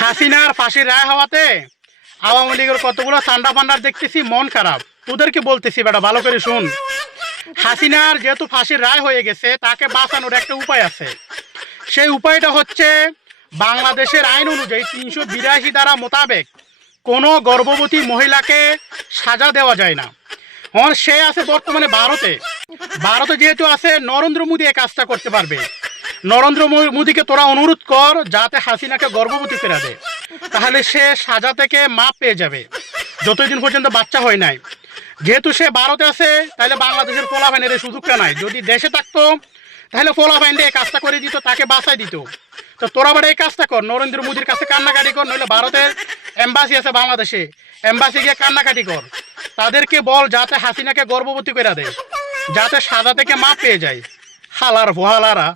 হাসিনার ফাঁসির রায় হওয়াতে আওয়ামী লীগের কতগুলো চান্ডা ফান্ডার দেখতেছি মন খারাপ। তোদেরকে বলতেছি বেটা ভালো করে শুন, হাসিনার যেহেতু ফাঁসির রায় হয়ে গেছে তাকে বাঁচানোর একটা উপায় আছে। সেই উপায়টা হচ্ছে বাংলাদেশের আইন অনুযায়ী ৩৮২ ধারা মোতাবেক কোনো গর্ভবতী মহিলাকে সাজা দেওয়া যায় না। সে আছে বর্তমানে ভারতে যেহেতু আছে নরেন্দ্র মোদী এই কাজটা করতে পারবে। নরেন্দ্র মোদীকে তোরা অনুরোধ কর যাতে হাসিনাকে গর্ভবতী করে দেয়, তাহলে সে সাজা থেকে মাপ পেয়ে যাবে যতদিন পর্যন্ত বাচ্চা হয় নাই। যেহেতু সে ভারতে আছে তাহলে বাংলাদেশের পোলাপাইনের এই সুযোগটা নাই। যদি দেশে থাকতো তাহলে পোলাপাইন এই কাজটা করে দিত, তাকে বাঁচাই দিত। তো তোরা আবার এই কাজটা কর, নরেন্দ্র মোদীর কাছে কান্নাকাটি কর, নইলে ভারতের এম্বাসি আছে বাংলাদেশে, এম্বাসি গিয়ে কান্নাকাটি কর। তাদেরকে বল যাতে হাসিনাকে গর্ভবতী করে দেয়, যাতে সাজা থেকে মাপ পেয়ে যায়। হালার ভোহালারা